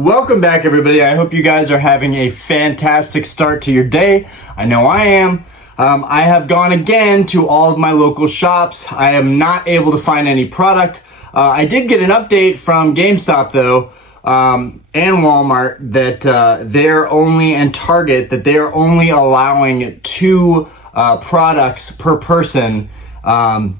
Welcome back, everybody. I hope you guys are having a fantastic start to your day. I know I am. I have gone again to all of my local shops. I am not able to find any product. I did get an update from GameStop, though, and Walmart that they're only, and Target, that they're only allowing 2 products per person. Now,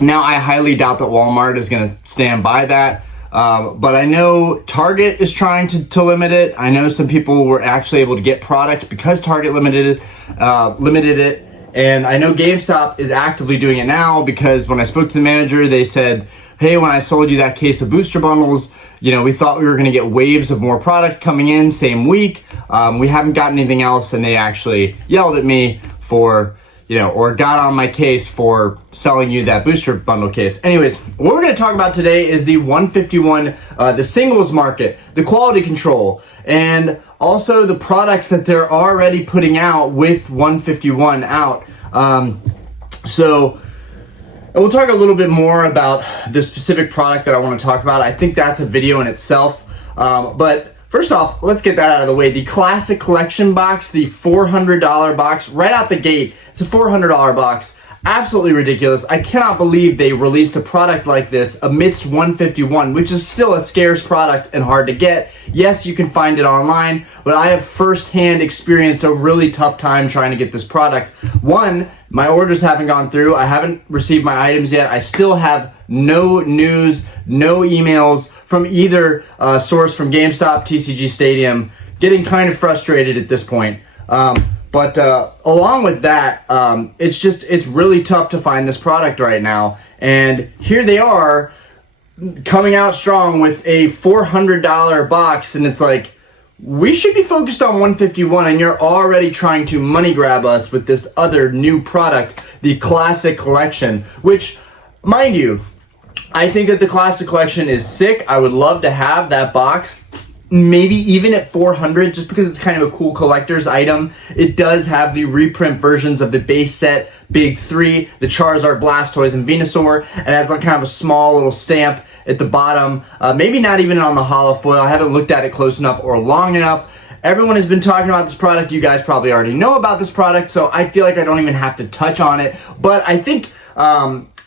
I highly doubt that Walmart is going to stand by that. But I know Target is trying to limit it. I know some people were actually able to get product because Target limited it. And I know GameStop is actively doing it now because when I spoke to the manager, they said, hey, when I sold you that case of booster bundles, you know, we thought we were going to get waves of more product coming in same week. We haven't gotten anything else. And they actually yelled at me for, you know, or got on my case for selling you that booster bundle case. Anyways, what we're going to talk about today is the 151, the singles market, the quality control, and also the products that they're already putting out with 151 out. So we'll talk a little bit more about the specific product that I want to talk about. I think that's a video in itself. But first off, let's get that out of the way. The Classic Collection box, the $400 box, right out the gate, it's a $400 box. Absolutely ridiculous. I cannot believe they released a product like this amidst 151, which is still a scarce product and hard to get. Yes, you can find it online, but I have firsthand experienced a really tough time trying to get this product. One, my orders haven't gone through. I haven't received my items yet. I still have no news, no emails from either source from GameStop, TCG Stadium. Getting kind of frustrated at this point. But along with that, it's really tough to find this product right now. And here they are coming out strong with a $400 box. And it's like, we should be focused on 151 and you're already trying to money grab us with this other new product, the Classic Collection, which, mind you, I think that the Classic Collection is sick. I would love to have that box. Maybe even at 400, just because it's kind of a cool collector's item. It does have the reprint versions of the base set, Big 3, the Charizard, Blastoise, and Venusaur, and has like kind of a small little stamp at the bottom. Maybe not even on the hollow foil. I haven't looked at it close enough or long enough. Everyone has been talking about this product. You guys probably already know about this product, so I feel like I don't even have to touch on it. But I think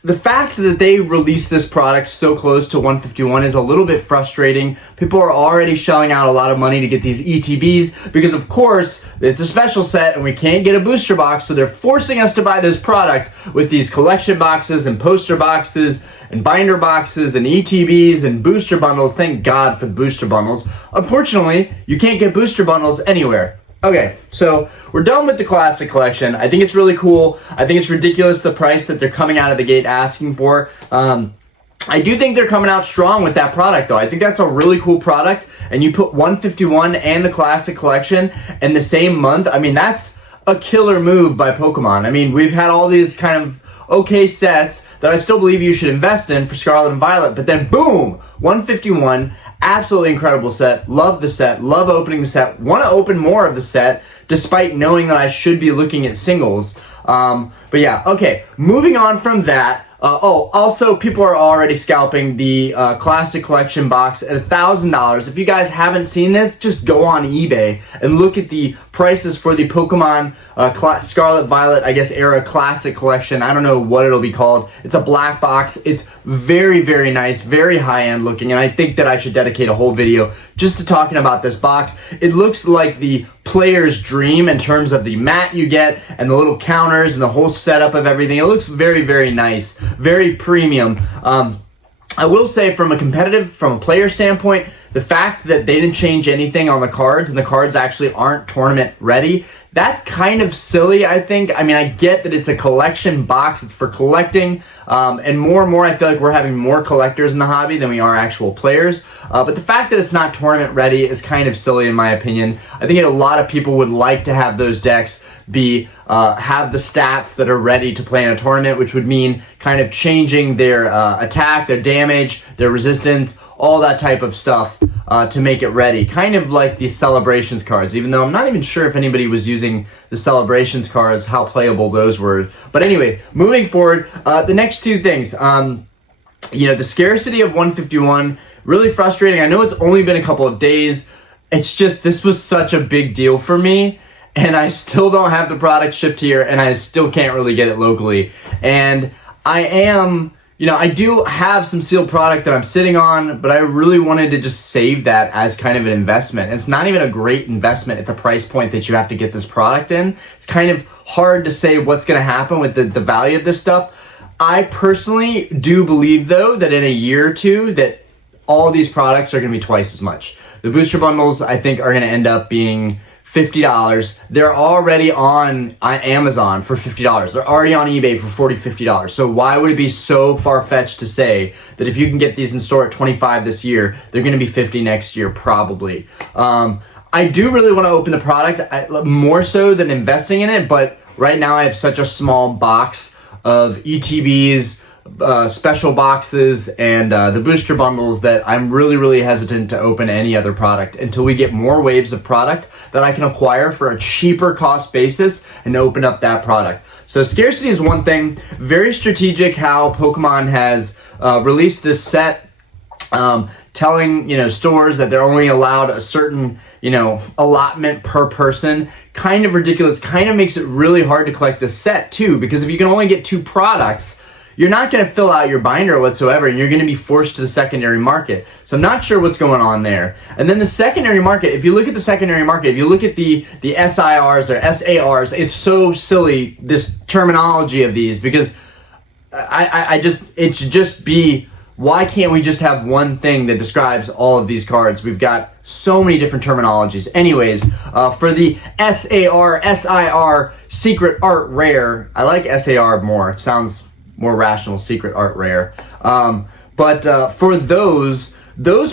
the fact that they released this product so close to 151 is a little bit frustrating. People are already shelling out a lot of money to get these ETBs because, of course, it's a special set and we can't get a booster box, so they're forcing us to buy this product with these collection boxes and poster boxes and binder boxes and ETBs and booster bundles. Thank God for the booster bundles. Unfortunately, you can't get booster bundles anywhere. Okay, so we're done with the Classic Collection. I think it's really cool. I think it's ridiculous the price that they're coming out of the gate asking for. I do think they're coming out strong with that product, though. I think that's a really cool product, and you put 151 and the Classic Collection in the same month. I mean, that's a killer move by Pokemon. I mean, we've had all these kind of okay sets that I still believe you should invest in for Scarlet and Violet, but then boom, 151, absolutely incredible set. Love the set, love opening the set, want to open more of the set despite knowing that I should be looking at singles. But yeah, okay, moving on from that. Also, people are already scalping the Classic Collection box at $1,000. If you guys haven't seen this, just go on eBay and look at the prices for the Pokemon Scarlet Violet, I guess, era Classic Collection. I don't know what it'll be called. It's a black box. It's very, very nice, very high-end looking, and I think that I should dedicate a whole video just to talking about this box. It looks like the player's dream in terms of the mat you get and the little counters and the whole setup of everything. It looks very, very nice, very premium. I will say from a player standpoint, the fact that they didn't change anything on the cards and the cards actually aren't tournament ready, that's kind of silly, I think. I mean, I get that it's a collection box, it's for collecting, and more I feel like we're having more collectors in the hobby than we are actual players. But the fact that it's not tournament ready is kind of silly in my opinion. I think a lot of people would like to have those decks have the stats that are ready to play in a tournament, which would mean kind of changing their attack, their damage, their resistance, all that type of stuff to make it ready. Kind of like the Celebrations cards, even though I'm not even sure if anybody was using the Celebrations cards, how playable those were. But anyway, moving forward, the next two things. the scarcity of 151, really frustrating. I know it's only been a couple of days. It's just, this was such a big deal for me, and I still don't have the product shipped here, and I still can't really get it locally. And I am, I do have some sealed product that I'm sitting on, but I really wanted to just save that as kind of an investment. It's not even a great investment at the price point that you have to get this product in. It's kind of hard to say what's going to happen with the value of this stuff. I personally do believe, though, that in a year or two, that all these products are going to be twice as much. The booster bundles, I think, are going to end up being $50. They're already on Amazon for $50. They're already on eBay for $40, $50. So why would it be so far-fetched to say that if you can get these in store at $25 this year, they're going to be $50 next year, probably. I do really want to open the product, more so than investing in it, but right now I have such a small box of ETBs, special boxes, and the booster bundles that I'm really hesitant to open any other product until we get more waves of product that I can acquire for a cheaper cost basis and open up that product. So scarcity is one thing. Very strategic how Pokemon has released this set, telling stores that they're only allowed a certain allotment per person. Kind of ridiculous. Kind of makes it really hard to collect this set too, because if you can only get 2 products, you're not going to fill out your binder whatsoever, and you're going to be forced to the secondary market. So I'm not sure what's going on there. And then the secondary market, if you look at the secondary market, if you look at the SIRs or SARs, it's so silly, this terminology of these, because it should just be, why can't we just have one thing that describes all of these cards? We've got so many different terminologies. Anyways, for the SAR, SIR, Secret Art Rare, I like SAR more. It sounds more rational, Secret Art Rare. But for those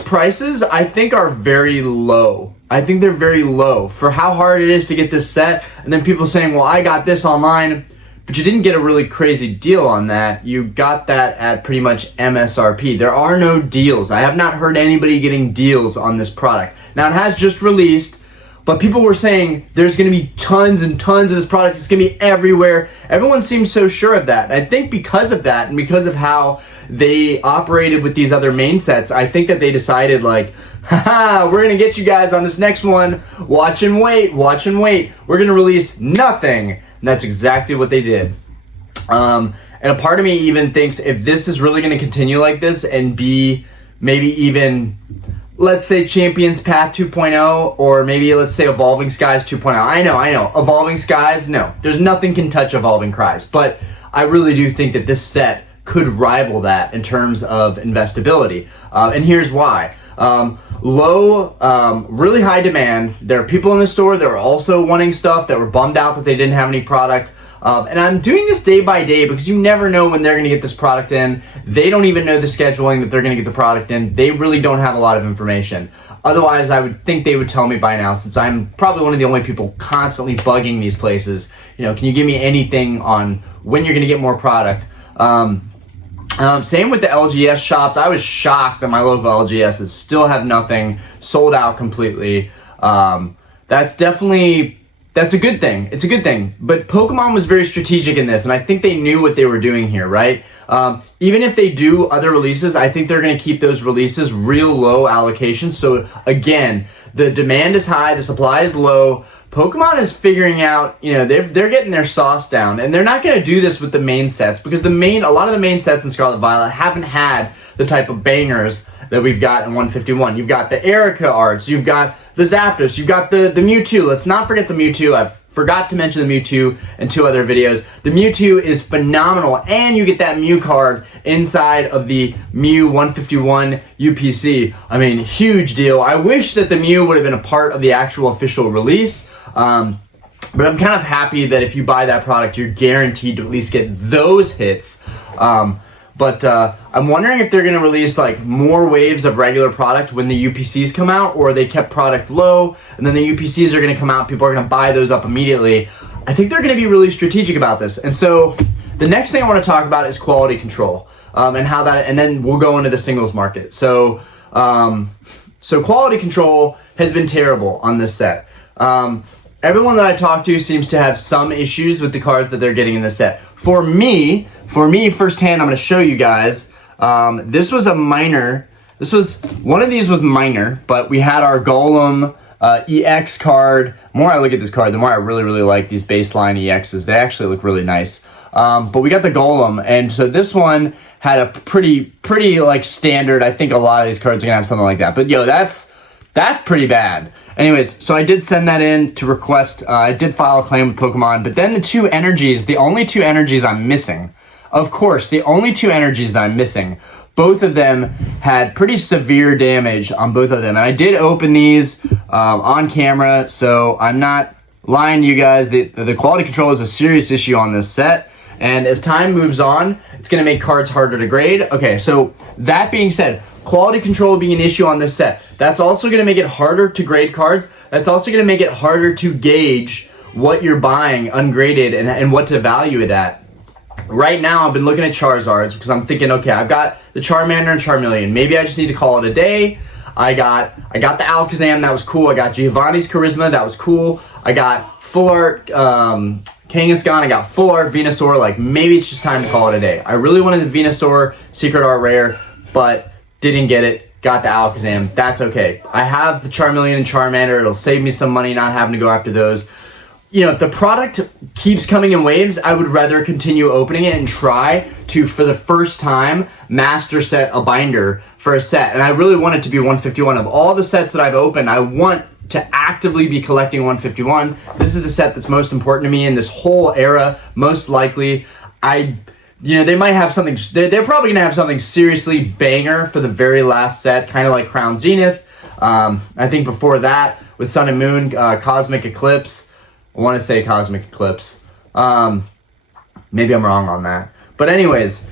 prices, I think are very low. I think they're very low for how hard it is to get this set. And then people saying, well, I got this online, but you didn't get a really crazy deal on that. You got that at pretty much MSRP. There are no deals. I have not heard anybody getting deals on this product. Now, it has just released, but people were saying there's going to be tons and tons of this product. It's going to be everywhere. Everyone seems so sure of that. I think because of that and because of how they operated with these other main sets, I think that they decided like, haha, we're going to get you guys on this next one. Watch and wait, watch and wait. We're going to release nothing. And that's exactly what they did. And a part of me even thinks if this is really going to continue like this and be maybe even, let's say, Champions Path 2.0, or maybe let's say Evolving Skies 2.0. I know. Evolving Skies, no. There's nothing can touch Evolving Skies. But I really do think that this set could rival that in terms of investability. And here's why. Really high demand. There are people in the store that are also wanting stuff, that were bummed out that they didn't have any product. And I'm doing this day by day because you never know when they're going to get this product in. They don't even know the scheduling that they're going to get the product in. They really don't have a lot of information. Otherwise, I would think they would tell me by now, since I'm probably one of the only people constantly bugging these places. Can you give me anything on when you're going to get more product? Same with the LGS shops. I was shocked that my local LGSs still have nothing, sold out completely. That's a good thing. It's a good thing. But Pokemon was very strategic in this, and I think they knew what they were doing here, right? Even if they do other releases, I think they're going to keep those releases real low allocations. So again, the demand is high, the supply is low. Pokemon is figuring out, they're getting their sauce down, and they're not going to do this with the main sets because a lot of the main sets in Scarlet Violet haven't had the type of bangers that we've got in 151. You've got the Erica arts, you've got the Zapdos, you've got the Mewtwo. Let's not forget the Mewtwo. I forgot to mention the Mewtwo in 2 other videos. The Mewtwo is phenomenal, and you get that Mew card inside of the Mew 151 UPC. I mean, huge deal. I wish that the Mew would have been a part of the actual official release. But I'm kind of happy that if you buy that product, you're guaranteed to at least get those hits. But I'm wondering if they're going to release like more waves of regular product when the UPCs come out, or they kept product low and then the UPCs are going to come out. People are going to buy those up immediately. I think they're going to be really strategic about this. And so the next thing I want to talk about is quality control, and how that, and then we'll go into the singles market. So quality control has been terrible on this set. Everyone that I talk to seems to have some issues with the cards that they're getting in this set. For me firsthand, I'm going to show you guys. This was a minor. One of these was minor, but we had our Golem EX card. The more I look at this card, the more I really like these baseline EXs. They actually look really nice. But we got the Golem, and so this one had a pretty like standard. I think a lot of these cards are gonna have something like that. But yo, that's pretty bad. Anyways, so I did send that in to request. I did file a claim with Pokemon, but then the only two energies I'm missing. Of course, the only two energies that I'm missing, both of them had pretty severe damage on both of them. And I did open these on camera, so I'm not lying to you guys. The quality control is a serious issue on this set. And as time moves on, it's going to make cards harder to grade. Okay, so that being said, quality control being an issue on this set, that's also going to make it harder to grade cards. That's also going to make it harder to gauge what you're buying ungraded and what to value it at. Right now, I've been looking at Charizards because I'm thinking, okay, I've got the Charmander and Charmeleon. Maybe I just need to call it a day. I got the Alakazam, that was cool. I got Giovanni's Charisma, that was cool. I got full art Kangaskhan, I got full art Venusaur. Like, maybe it's just time to call it a day. I really wanted the Venusaur Secret Art Rare, but didn't get it. Got the Alakazam, that's okay. I have the Charmeleon and Charmander. It'll save me some money not having to go after those. You know, if the product keeps coming in waves, I would rather continue opening it and try to, for the first time, master set a binder for a set. And I really want it to be 151. Of all the sets that I've opened, I want to actively be collecting 151. This is the set that's most important to me in this whole era, most likely. They might have something, they're probably going to have something seriously banger for the very last set, kind of like Crown Zenith. I think before that, with Sun and Moon, Cosmic Eclipse. I want to say Cosmic Eclipse. Maybe I'm wrong on that. But anyways,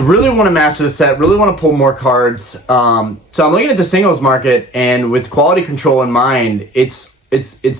really want to master the set. Really want to pull more cards. So I'm looking at the singles market, and with quality control in mind, it's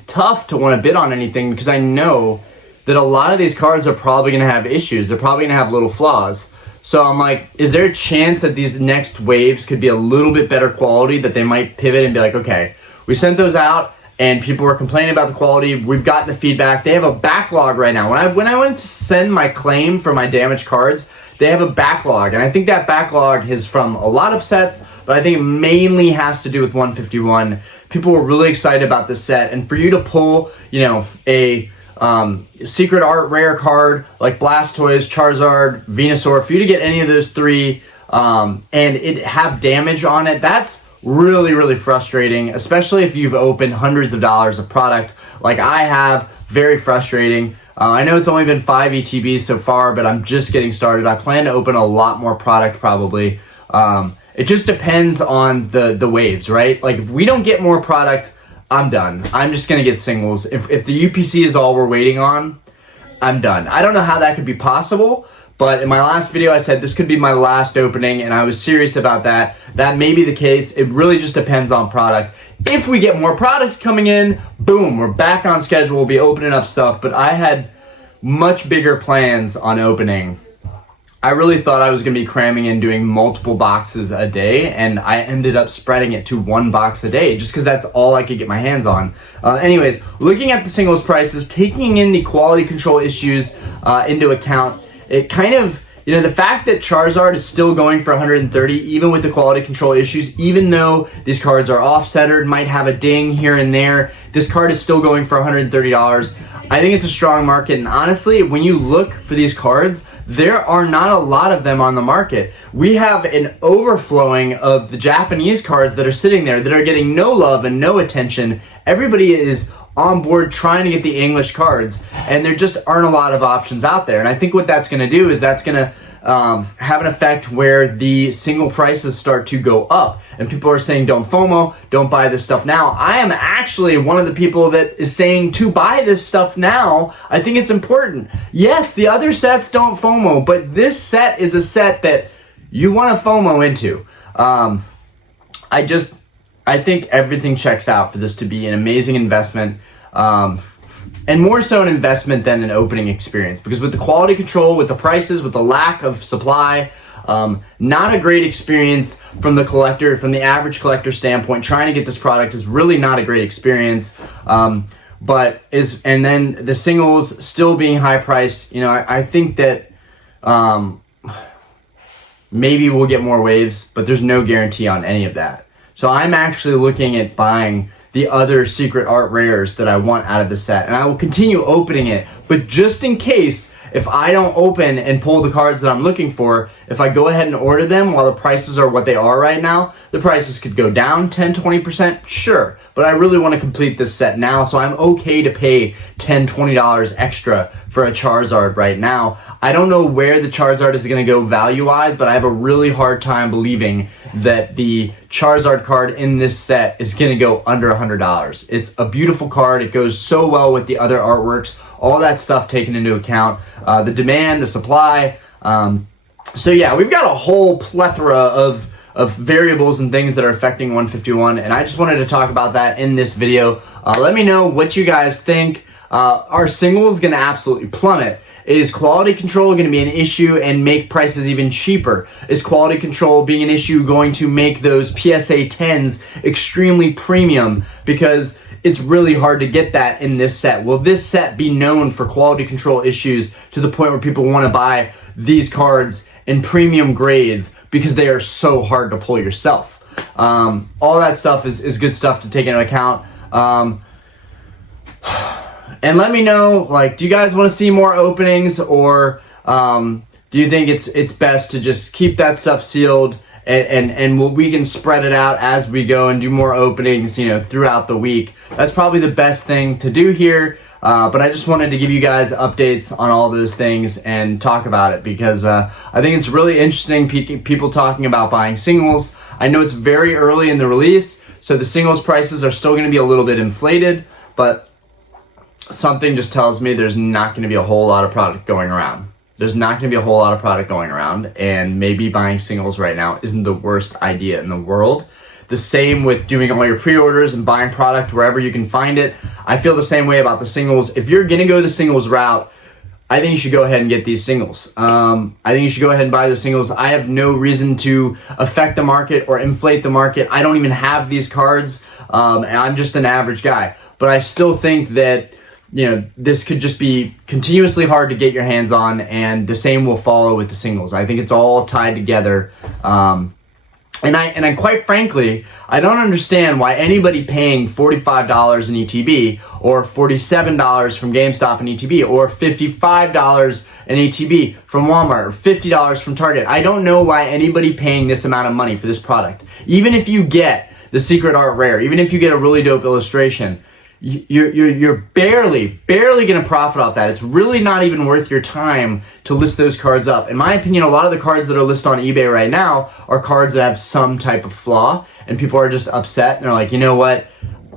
tough to want to bid on anything because I know that a lot of these cards are probably going to have issues. They're probably going to have little flaws. So I'm like, is there a chance that these next waves could be a little bit better quality, that they might pivot and be like, okay, we sent those out, and people were complaining about the quality. We've gotten the feedback. They have a backlog right now. When I went to send my claim for my damaged cards, they have a backlog. And I think that backlog is from a lot of sets, but I think it mainly has to do with 151. People were really excited about this set. And for you to pull, a Secret Art Rare card like Blastoise, Charizard, Venusaur, for you to get any of those three and it have damage on it, that's really frustrating, especially if you've opened hundreds of dollars of product like I have. Very frustrating. I know it's only been 5 ETBs so far, but I'm just getting started. I plan to open a lot more product probably. It just depends on the waves, right? Like, if we don't get more product, I'm done. I'm just gonna get singles. If the UPC is all we're waiting on, I'm done. I don't know how that could be possible, but in my last video, I said this could be my last opening, and I was serious about that. That may be the case. It really just depends on product. If we get more product coming in, boom, we're back on schedule. We'll be opening up stuff, but I had much bigger plans on opening. I really thought I was going to be cramming in doing multiple boxes a day, and I ended up spreading it to 1 box a day just because that's all I could get my hands on. Anyways, looking at the singles prices, taking in the quality control issues into account, it kind of, the fact that Charizard is still going for 130, even with the quality control issues, even though these cards are offsettered, might have a ding here and there, this card is still going for $130. I think it's a strong market, and honestly, when you look for these cards, there are not a lot of them on the market. We have an overflowing of the Japanese cards that are sitting there that are getting no love and no attention. Everybody is on board trying to get the English cards, and there just aren't a lot of options out there. And I think what that's going to do is that's going to have an effect where the single prices start to go up, and people are saying, don't FOMO, don't buy this stuff now. I am actually one of the people that is saying to buy this stuff now. I think it's important. Yes, the other sets don't FOMO, but this set is a set that you want to FOMO into. I think everything checks out for this to be an amazing investment, and more so an investment than an opening experience, because with the quality control, with the prices, with the lack of supply, not a great experience from the average collector standpoint. Trying to get this product is really not a great experience, and then the singles still being high priced. I think that maybe we'll get more waves, but there's no guarantee on any of that. So I'm actually looking at buying the other secret art rares that I want out of the set, and I will continue opening it, but just in case, if I don't open and pull the cards that I'm looking for, if I go ahead and order them while the prices are what they are right now, the prices could go down 10-20%, sure, but I really want to complete this set now, so I'm okay to pay $10-20 extra for a Charizard right now. I don't know where the Charizard is going to go value-wise, but I have a really hard time believing that the Charizard card in this set is going to go under $100. It's a beautiful card. It goes so well with the other artworks, all that stuff taken into account, the demand, the supply. So yeah, we've got a whole plethora of variables and things that are affecting 151, and I just wanted to talk about that in this video. Let me know what you guys think. Are singles going to absolutely plummet? Is quality control going to be an issue and make prices even cheaper? Is quality control being an issue going to make those PSA 10s extremely premium because it's really hard to get that in this set? Will this set be known for quality control issues to the point where people want to buy these cards in premium grades because they are so hard to pull yourself? All that stuff is good stuff to take into account. And let me know, like, do you guys want to see more openings, or do you think it's best to just keep that stuff sealed and we can spread it out as we go and do more openings, you know, throughout the week? That's probably the best thing to do here. But I just wanted to give you guys updates on all those things and talk about it because I think it's really interesting, people talking about buying singles. I know it's very early in the release, so the singles prices are still going to be a little bit inflated, but something just tells me there's not going to be a whole lot of product going around. There's not going to be a whole lot of product going around, and maybe buying singles right now isn't the worst idea in the world. The same with doing all your pre-orders and buying product wherever you can find it. I feel the same way about the singles. If you're going to go the singles route, I think you should go ahead and get these singles. I think you should go ahead and buy the singles. I have no reason to affect the market or inflate the market. I don't even have these cards. I'm just an average guy. But I still think that, you know, this could just be continuously hard to get your hands on, and the same will follow with the singles. I think it's all tied together. And I quite frankly, I don't understand why anybody paying $45 in ETB or $47 from GameStop in ETB or $55 in ETB from Walmart or $50 from Target. I don't know why anybody paying this amount of money for this product. Even if you get the secret art rare, even if you get a really dope illustration, you're barely going to profit off that. It's really not even worth your time to list those cards up. In my opinion, a lot of the cards that are listed on eBay right now are cards that have some type of flaw, and people are just upset and they're like, you know what?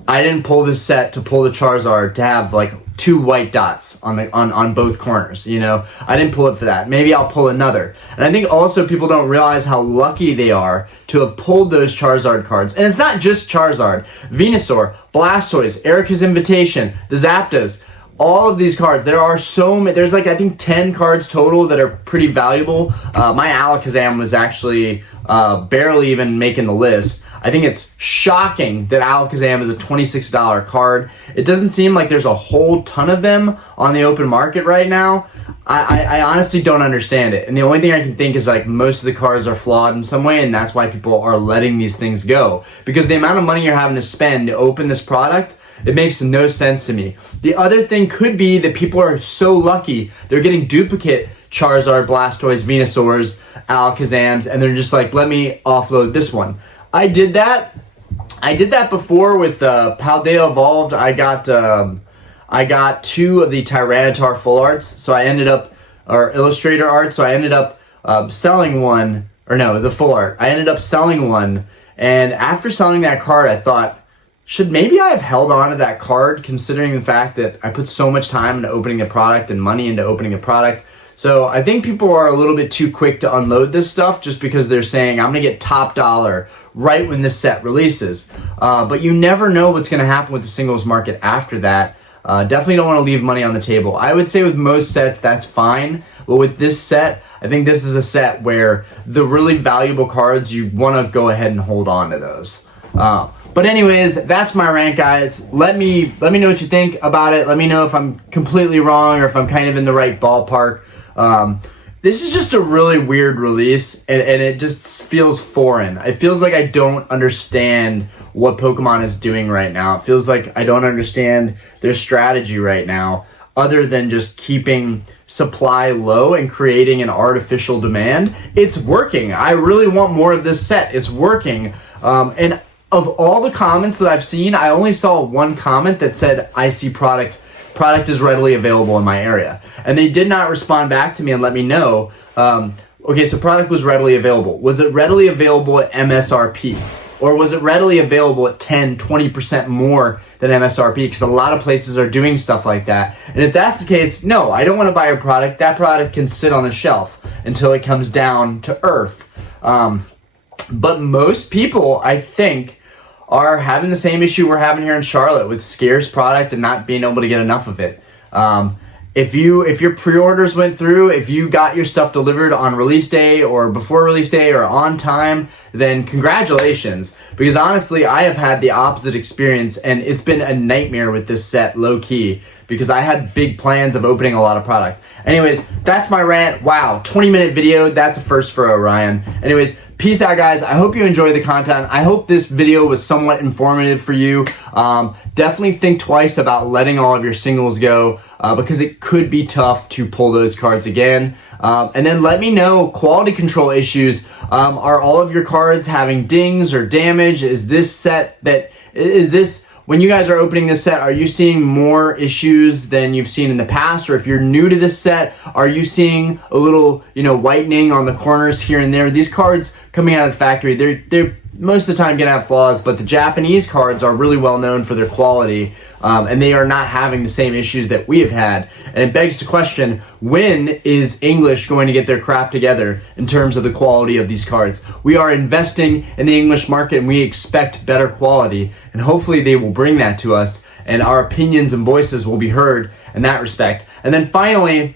I didn't pull this set to pull the Charizard to have like 2 white dots on both corners, you know? I didn't pull it for that. Maybe I'll pull another. And I think also people don't realize how lucky they are to have pulled those Charizard cards. And it's not just Charizard. Venusaur, Blastoise, Erica's Invitation, the Zapdos, all of these cards. There are so many. There's like, I think 10 cards total that are pretty valuable. My Alakazam was actually barely even making the list. I think it's shocking that Alakazam is a $26 card. It doesn't seem like there's a whole ton of them on the open market right now. I honestly don't understand it. And the only thing I can think is like most of the cards are flawed in some way, and that's why people are letting these things go. Because the amount of money you're having to spend to open this product, it makes no sense to me. The other thing could be that people are so lucky they're getting duplicate Charizard, Blastoise, Venusaurs, Alakazams, and they're just like, let me offload this one. I did that before with Paldea Evolved. I got 2 of the Tyranitar full arts, so I ended up, or Illustrator art, so I ended up selling one, or no, the full art. I ended up selling one, and after selling that card, I thought, should maybe I have held on to that card, considering the fact that I put so much time into opening the product and money into opening the product. So I think people are a little bit too quick to unload this stuff just because they're saying, I'm going to get top dollar right when this set releases. But you never know what's going to happen with the singles market after that. Definitely don't want to leave money on the table. I would say with most sets, that's fine. But with this set, I think this is a set where the really valuable cards, you want to go ahead and hold on to those. But anyways, that's my rant, guys. Let me know what you think about it. Let me know if I'm completely wrong or if I'm kind of in the right ballpark. This is just a really weird release, and it just feels foreign. It feels like I don't understand what Pokemon is doing right now. It feels like I don't understand their strategy right now, other than just keeping supply low and creating an artificial demand. It's working. I really want more of this set. It's working. And of all the comments that I've seen, I only saw one comment that said, I see product is readily available in my area. And they did not respond back to me and let me know, okay, so product was readily available. Was it readily available at MSRP? Or was it readily available at 10, 20% more than MSRP? Because a lot of places are doing stuff like that. And if that's the case, no, I don't want to buy a product. That product can sit on the shelf until it comes down to earth. But most people, I think, are having the same issue we're having here in Charlotte with scarce product and not being able to get enough of it. If your pre-orders went through, if you got your stuff delivered on release day or before release day or on time, then congratulations. Because honestly, I have had the opposite experience, and it's been a nightmare with this set, low key, because I had big plans of opening a lot of product. Anyways, that's my rant. Wow, 20-minute video. That's a first for Orion. Anyways, peace out, guys. I hope you enjoy the content. I hope this video was somewhat informative for you. Definitely think twice about letting all of your singles go because it could be tough to pull those cards again. And then let me know quality control issues. Are all of your cards having dings or damage? Is this when you guys are opening this set, are you seeing more issues than you've seen in the past? Or if you're new to this set, are you seeing a little, whitening on the corners here and there? These cards coming out of the factory, they're most of the time gonna have flaws, but the Japanese cards are really well known for their quality, and they are not having the same issues that we have had. And it begs the question, when is English going to get their crap together in terms of the quality of these cards? We are investing in the English market, and we expect better quality, and hopefully they will bring that to us, and our opinions and voices will be heard in that respect. And then finally,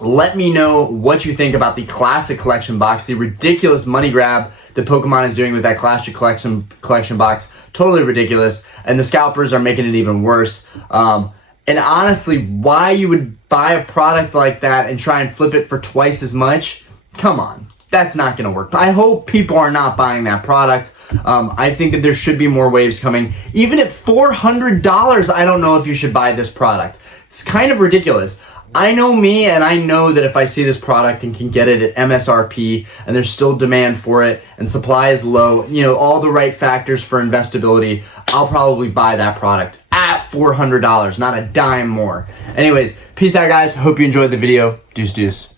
let me know what you think about the Classic Collection box, the ridiculous money grab that Pokemon is doing with that Classic Collection box. Totally ridiculous. And the scalpers are making it even worse. And honestly, why you would buy a product like that and try and flip it for twice as much? Come on. That's not going to work. I hope people are not buying that product. I think that there should be more waves coming. Even at $400, I don't know if you should buy this product. It's kind of ridiculous. I know me, and I know that if I see this product and can get it at MSRP and there's still demand for it and supply is low, all the right factors for investability, I'll probably buy that product at $400, not a dime more. Anyways, peace out, guys. Hope you enjoyed the video. Deuce, deuce.